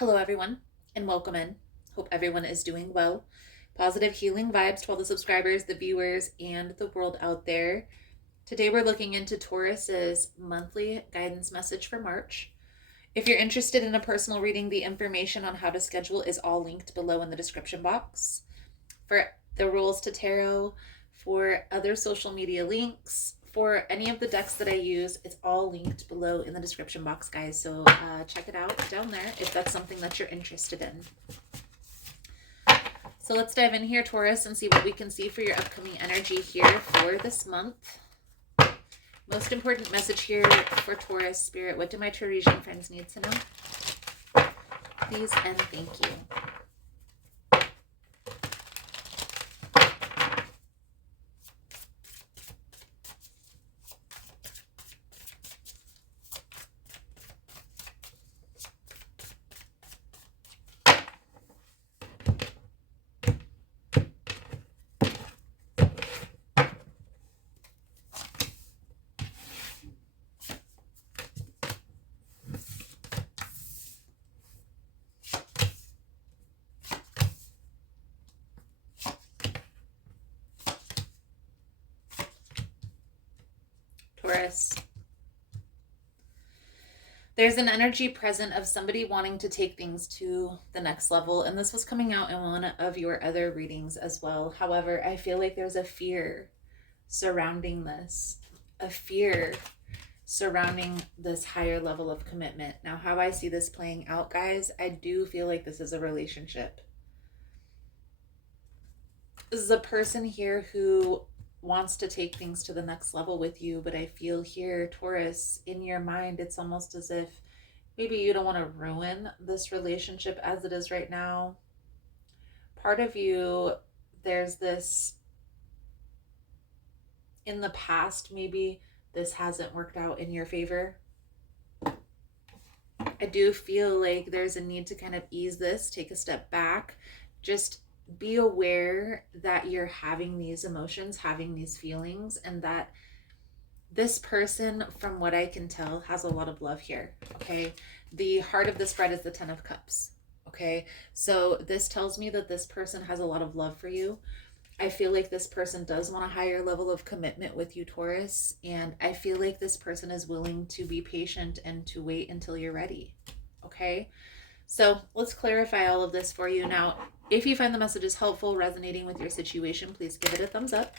Hello, everyone, and welcome in. Hope everyone is doing well. Positive healing vibes to all the subscribers, the viewers, and the world out there. Today, we're looking into Taurus's monthly guidance message for March. If you're interested in a personal reading, the information on how to schedule is all linked below in the description box. For the rules to tarot, for other social media links, for any of the decks that I use, it's all linked below in the description box, guys. So check it out down there if that's something that you're interested in. So let's dive in here, Taurus, and see what we can see for your upcoming energy here for this month. Most important message here for Taurus, Spirit. What do my Taurasian friends need to know? Please and thank you. Taurus. There's an energy present of somebody wanting to take things to the next level, and this was coming out in one of your other readings as well. However, I feel like there's a fear surrounding this, a fear surrounding this higher level of commitment. Now, how I see this playing out, guys, I do feel like this is a relationship. This is a person here who wants to take things to the next level with you, but I feel here, Taurus, in your mind, it's almost as if maybe you don't want to ruin this relationship as it is right now. Part of you, there's this, in the past, maybe this hasn't worked out in your favor. I do feel like there's a need to kind of ease this, take a step back, just be aware that you're having these emotions, having these feelings, and that this person, from what I can tell, has a lot of love here, okay? The heart of the spread is the 10 of Cups, okay? So this tells me that this person has a lot of love for you. I feel like this person does want a higher level of commitment with you, Taurus, and I feel like this person is willing to be patient and to wait until you're ready, okay? So let's clarify all of this for you. Now, if you find the messages helpful, resonating with your situation, please give it a thumbs up.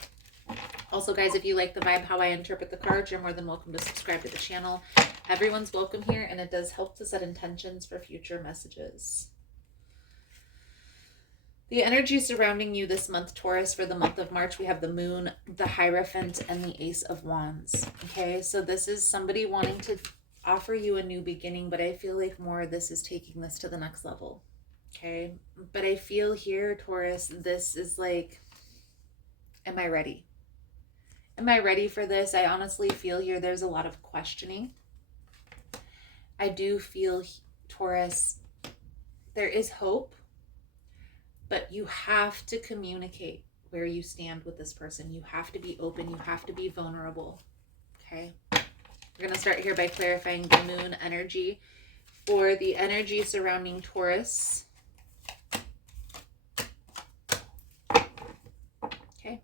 Also, guys, if you like the vibe, how I interpret the cards, you're more than welcome to subscribe to the channel. Everyone's welcome here, and it does help to set intentions for future messages. The energy surrounding you this month, Taurus, for the month of March, we have the Moon, the Hierophant, and the Ace of Wands. Okay, so this is somebody wanting to offer you a new beginning, but I feel like more this is taking this to the next level. Okay, but I feel here, Taurus, this is like, am I ready? Am I ready for this? I honestly feel here there's a lot of questioning. I do feel, Taurus, there is hope, but you have to communicate where you stand with this person. You have to be open. You have to be vulnerable. Okay. We're going to start here by clarifying the Moon energy. For the energy surrounding Taurus. Okay.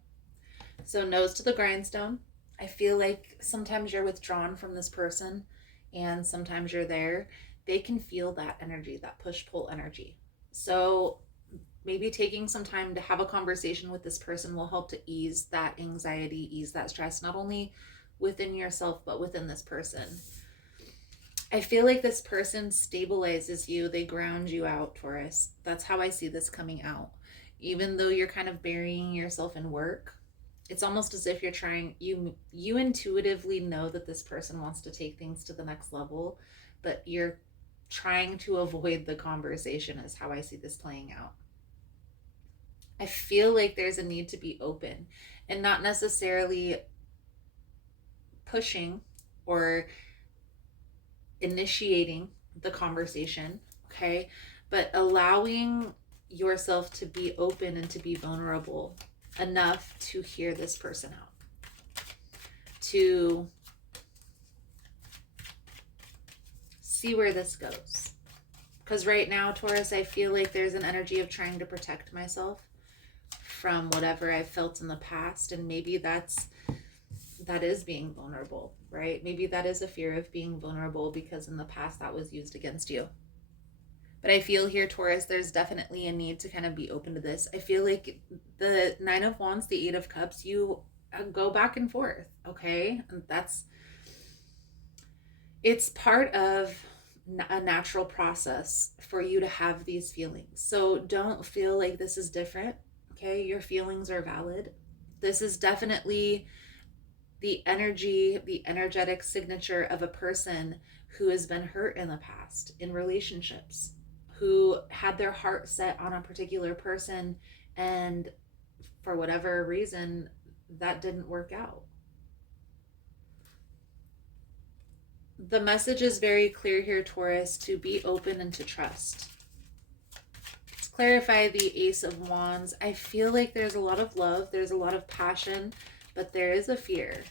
So nose to the grindstone. I feel like sometimes you're withdrawn from this person and sometimes you're there. They can feel that energy, that push-pull energy. So maybe taking some time to have a conversation with this person will help to ease that anxiety, ease that stress, not only within yourself, but within this person. I feel like this person stabilizes you. They ground you out, Taurus. That's how I see this coming out. Even though you're kind of burying yourself in work, it's almost as if you're trying, you intuitively know that this person wants to take things to the next level, but you're trying to avoid the conversation is how I see this playing out. I feel like there's a need to be open and not necessarily pushing or initiating the conversation, okay? But allowing yourself to be open and to be vulnerable enough to hear this person out, to see where this goes, Because right now, Taurus, I feel like there's an energy of trying to protect myself from whatever I've felt in the past. And maybe that is being vulnerable, right? Maybe that is a fear of being vulnerable because in the past that was used against you. But I feel here, Taurus, there's definitely a need to kind of be open to this. I feel like the Nine of Wands, the Eight of Cups, you go back and forth, okay? And it's part of a natural process for you to have these feelings. So don't feel like this is different, okay? Your feelings are valid. This is definitely the energy, the energetic signature of a person who has been hurt in the past in relationships, who had their heart set on a particular person, and for whatever reason, that didn't work out. The message is very clear here, Taurus, to be open and to trust. Let's clarify the Ace of Wands. I feel like there's a lot of love, there's a lot of passion, but there is a fear.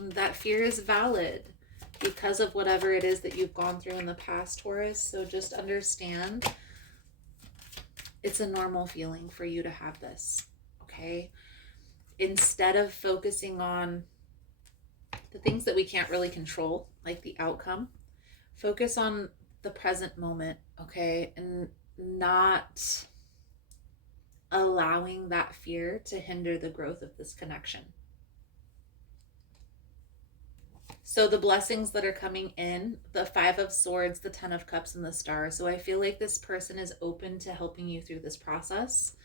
That fear is valid because of whatever it is that you've gone through in the past, Taurus. So just understand it's a normal feeling for you to have this, okay? Instead of focusing on the things that we can't really control, like the outcome, focus on the present moment, okay? And not allowing that fear to hinder the growth of this connection. So the blessings that are coming in, the Five of Swords, the Ten of Cups, and the Star. So I feel like this person is open to helping you through this process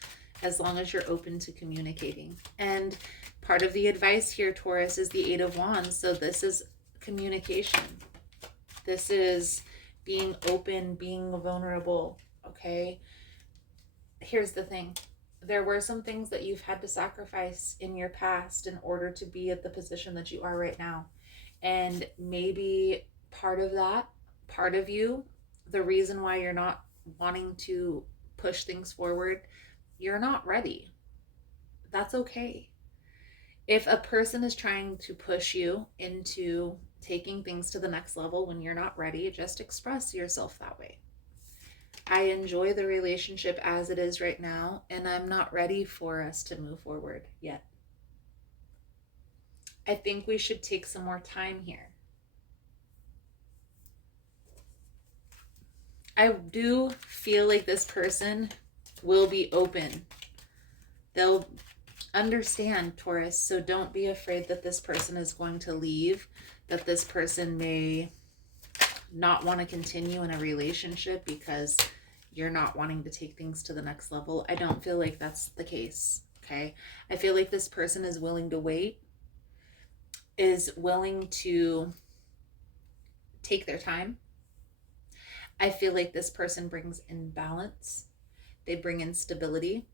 as long as you're open to communicating. And part of the advice here, Taurus, is the Eight of Wands. So this is communication. This is being open, being vulnerable, okay? Here's the thing. There were some things that you've had to sacrifice in your past in order to be at the position that you are right now. And maybe part of that, part of you, the reason why you're not wanting to push things forward, you're not ready. That's okay. If a person is trying to push you into taking things to the next level when you're not ready, just express yourself that way. I enjoy the relationship as it is right now, and I'm not ready for us to move forward yet. I think we should take some more time here. I do feel like this person will be open. They'll understand, Taurus, so don't be afraid that this person is going to leave, that this person may not want to continue in a relationship because you're not wanting to take things to the next level. I don't feel like that's the case, okay? I feel like this person is willing to wait, is willing to take their time. I feel like this person brings in balance. They bring in stability.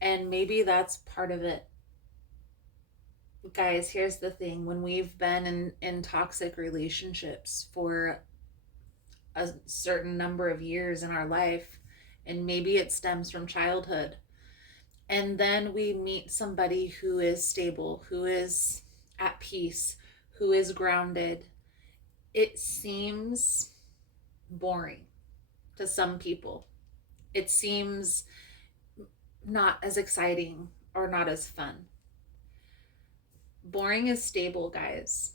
And maybe that's part of it. Guys, here's the thing. When we've been in toxic relationships for a certain number of years in our life, and maybe it stems from childhood, and then we meet somebody who is stable, who is at peace, who is grounded, it seems boring to some people. It seems not as exciting or not as fun. Boring is stable, guys.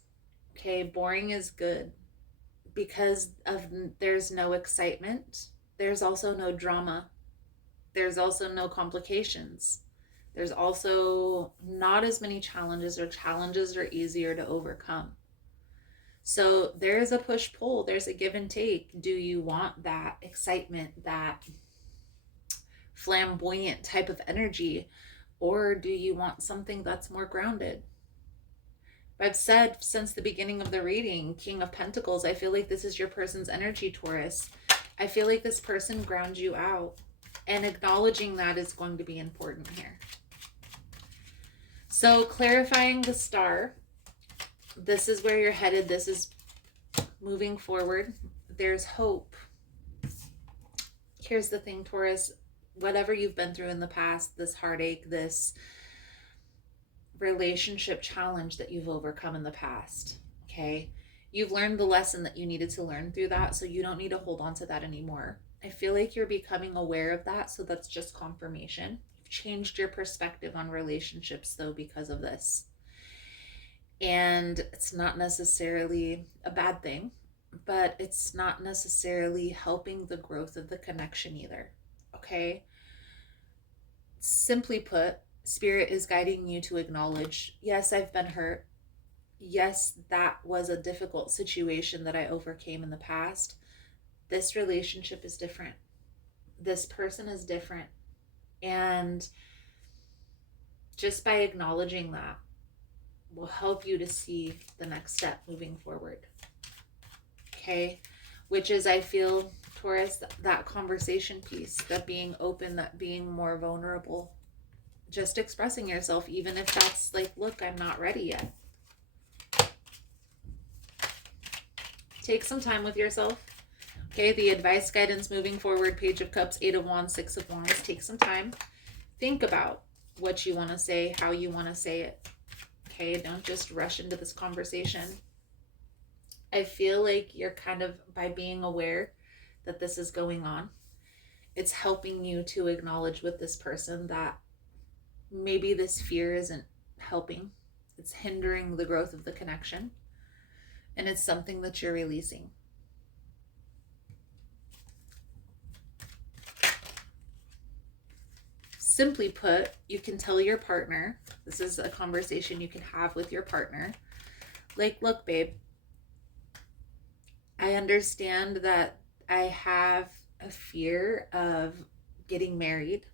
Okay, boring is good because there's no excitement. There's also no drama. There's also no complications. There's also not as many challenges, or challenges are easier to overcome. So there is a push-pull. There's a give and take. Do you want that excitement, that flamboyant type of energy, or do you want something that's more grounded? I've said since the beginning of the reading, King of Pentacles, I feel like this is your person's energy, Taurus. I feel like this person grounds you out, and acknowledging that is going to be important here. So clarifying the Star, this is where you're headed. This is moving forward. There's hope. Here's the thing, Taurus, whatever you've been through in the past, this heartache, this relationship challenge that you've overcome in the past, okay? You've learned the lesson that you needed to learn through that, so you don't need to hold on to that anymore. I feel like you're becoming aware of that, so that's just confirmation. You've changed your perspective on relationships, though, because of this. And it's not necessarily a bad thing, but it's not necessarily helping the growth of the connection either. Okay? Simply put, Spirit is guiding you to acknowledge, yes, I've been hurt. Yes, that was a difficult situation that I overcame in the past. This relationship is different. This person is different. And just by acknowledging that will help you to see the next step moving forward. Okay? Which is, I feel, Taurus, that conversation piece, that being open, that being more vulnerable, just expressing yourself, even if that's like, look, I'm not ready yet. Take some time with yourself. Okay, the advice, guidance, moving forward, Page of Cups, 8 of Wands, 6 of Wands. Take some time. Think about what you want to say, how you want to say it. Okay, don't just rush into this conversation. I feel like you're kind of, by being aware that this is going on, it's helping you to acknowledge with this person that maybe this fear isn't helping. It's hindering the growth of the connection. And it's something that you're releasing. Simply put, you can tell your partner, this is a conversation you can have with your partner, like, look, babe, I understand that I have a fear of getting married.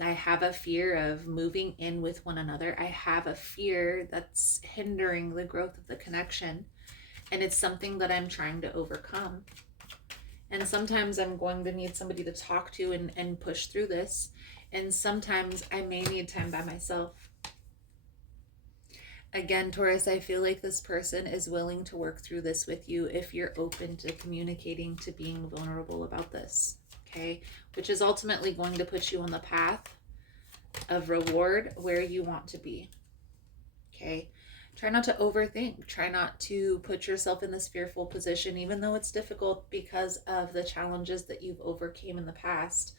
I have a fear of moving in with one another. I have a fear that's hindering the growth of the connection. And it's something that I'm trying to overcome. And sometimes I'm going to need somebody to talk to and push through this. And sometimes I may need time by myself. Again, Taurus, I feel like this person is willing to work through this with you if you're open to communicating, to being vulnerable about this. Okay? Which is ultimately going to put you on the path of reward where you want to be. Okay? Try not to overthink. Try not to put yourself in this fearful position, even though it's difficult because of the challenges that you've overcame in the past.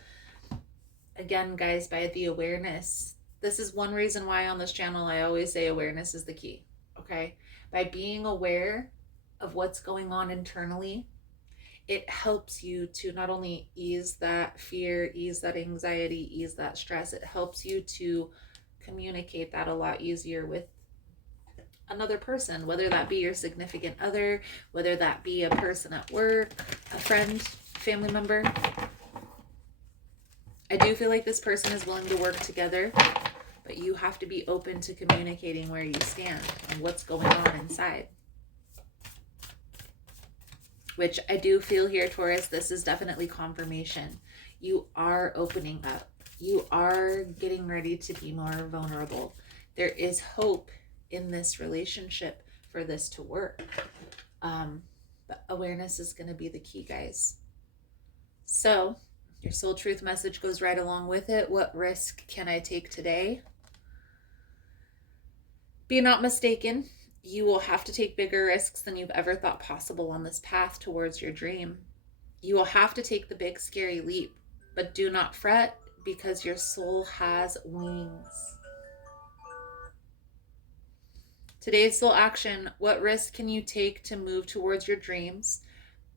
Again, guys, by the awareness, this is one reason why on this channel I always say awareness is the key. Okay? By being aware of what's going on internally, it helps you to not only ease that fear, ease that anxiety, ease that stress. It helps you to communicate that a lot easier with another person, whether that be your significant other, whether that be a person at work, a friend, family member. I do feel like this person is willing to work together, but you have to be open to communicating where you stand and what's going on inside. Which I do feel here, Taurus, this is definitely confirmation. You are opening up. You are getting ready to be more vulnerable. There is hope in this relationship for this to work. But awareness is going to be the key, guys. So your soul truth message goes right along with it. What risk can I take today? Be not mistaken. You will have to take bigger risks than you've ever thought possible on this path towards your dream. You will have to take the big scary leap, but do not fret because your soul has wings. Today's soul action, what risk can you take to move towards your dreams?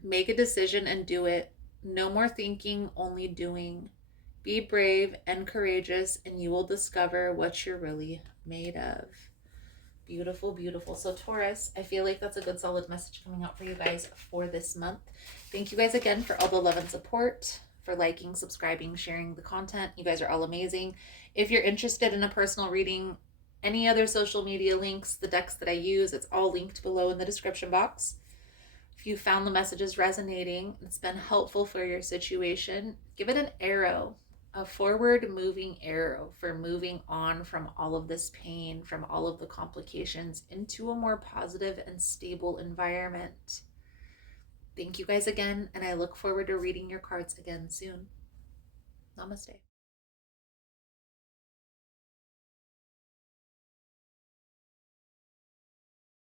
Make a decision and do it. No more thinking, only doing. Be brave and courageous, and you will discover what you're really made of. Beautiful, beautiful. So Taurus, I feel like that's a good solid message coming out for you guys for this month. Thank you guys again for all the love and support, for liking, subscribing, sharing the content. You guys are all amazing. If you're interested in a personal reading, any other social media links, the decks that I use, it's all linked below in the description box. If you found the messages resonating, it's been helpful for your situation, give it an arrow, a forward moving arrow for moving on from all of this pain, from all of the complications into a more positive and stable environment. Thank you guys again, and I look forward to reading your cards again soon. Namaste.